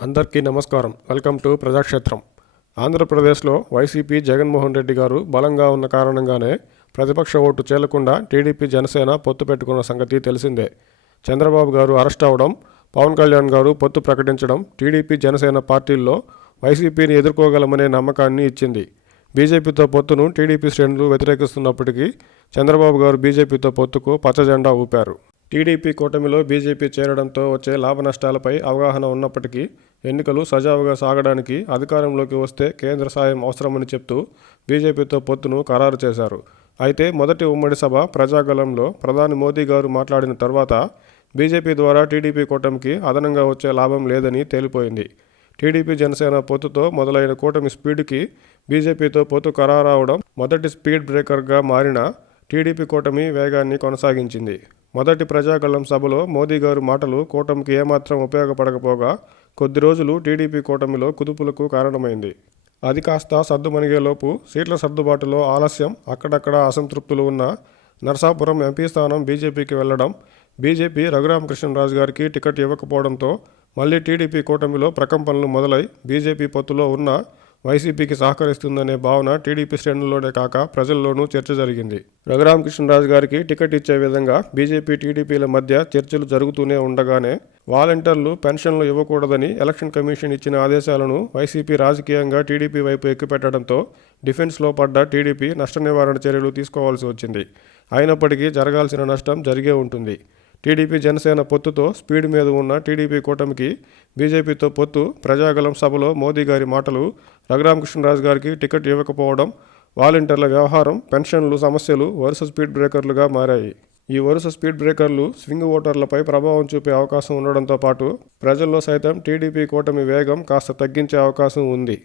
అందరికీ నమస్కారం. Welcome to ప్రజాక్షేత్రం. ఆంధ్రప్రదేశ్లో వైసీపీ జగన్మోహన్ రెడ్డి గారు బలంగా ఉన్న కారణంగానే ప్రతిపక్ష ఓటు చేలకుండా టీడీపీ జనసేన పొత్తు పెట్టుకున్న సంగతి తెలిసిందే. చంద్రబాబు గారు అరెస్ట్ అవడం, పవన్ కళ్యాణ్ గారు పొత్తు ప్రకటించడం టీడీపీ జనసేన పార్టీల్లో వైసీపీని ఎదుర్కోగలమనే నమ్మకాన్ని ఇచ్చింది. బీజేపీతో పొత్తును టీడీపీ శ్రేణులు వ్యతిరేకిస్తున్నప్పటికీ చంద్రబాబు గారు బీజేపీతో పొత్తుకు పచ్చజెండా ఊపారు. టీడీపీ కూటమిలో బీజేపీ చేరడంతో వచ్చే లాభ నష్టాలపై అవగాహన ఉన్నప్పటికీ ఎన్నికలు సజావుగా సాగడానికి అధికారంలోకి వస్తే కేంద్ర సాయం అవసరమని చెప్తూ బీజేపీతో పొత్తును ఖరారు చేశారు. అయితే మొదటి ఉమ్మడి సభ ప్రజాగళంలో ప్రధాని మోదీ గారు మాట్లాడిన తర్వాత బీజేపీ ద్వారా టీడీపీ కూటమికి అదనంగా వచ్చే లాభం లేదని తేలిపోయింది. టీడీపీ జనసేన పొత్తుతో మొదలైన కూటమి స్పీడ్కి బీజేపీతో పొత్తు ఖరారవడం మొదటి స్పీడ్ బ్రేకర్గా మారిన టీడీపీ కూటమి వేగాన్ని కొనసాగించింది. మొదటి ప్రజాగళం సభలో మోదీ గారు మాటలు కూటమికి ఏమాత్రం ఉపయోగపడకపోగా కొద్ది రోజులు టీడీపీ కూటమిలో కుదుపులకు కారణమైంది. అది కాస్త సద్దుమణిగేలోపు సీట్ల సర్దుబాటులో ఆలస్యం, అక్కడక్కడ అసంతృప్తులు ఉన్న నరసాపురం ఎంపీ స్థానం బీజేపీకి వెళ్లడం, బీజేపీ రఘురామకృష్ణరాజు గారికి టికెట్ ఇవ్వకపోవడంతో మళ్లీ టీడీపీ కూటమిలో ప్రకంపనలు మొదలై బీజేపీ పొత్తులో ఉన్న వైసీపీకి సహకరిస్తుందనే భావన టీడీపీ శ్రేణుల్లోనే కాక ప్రజల్లోనూ చర్చ జరిగింది. రఘురామకృష్ణరాజు గారికి టికెట్ ఇచ్చే విధంగా బీజేపీ టీడీపీల మధ్య చర్చలు జరుగుతూనే ఉండగానే వాలంటీర్లు పెన్షన్లు ఇవ్వకూడదని ఎలక్షన్ కమిషన్ ఇచ్చిన ఆదేశాలను వైసీపీ రాజకీయంగా టీడీపీ వైపు ఎక్కుపెట్టడంతో డిఫెన్స్లో పడ్డ టీడీపీ నష్ట నివారణ చర్యలు తీసుకోవాల్సి వచ్చింది. అయినప్పటికీ జరగాల్సిన నష్టం జరిగే ఉంటుంది. టీడీపీ జనసేన పొత్తుతో స్పీడ్ మీద ఉన్న టీడీపీ కూటమికి బీజేపీతో పొత్తు, ప్రజాగళం సభలో మోదీ గారి మాటలు, రఘురామకృష్ణరాజు గారికి టికెట్ ఇవ్వకపోవడం, వాలంటీర్ల వ్యవహారం, పెన్షన్లు సమస్యలు వరుస స్పీడ్ బ్రేకర్లుగా మారాయి. ఈ వరుస స్పీడ్ బ్రేకర్లు స్వింగ్ ఓటర్లపై ప్రభావం చూపే అవకాశం ఉండడంతో పాటు ప్రజల్లో సైతం టీడీపీ కూటమి వేగం కాస్త తగ్గించే అవకాశం ఉంది.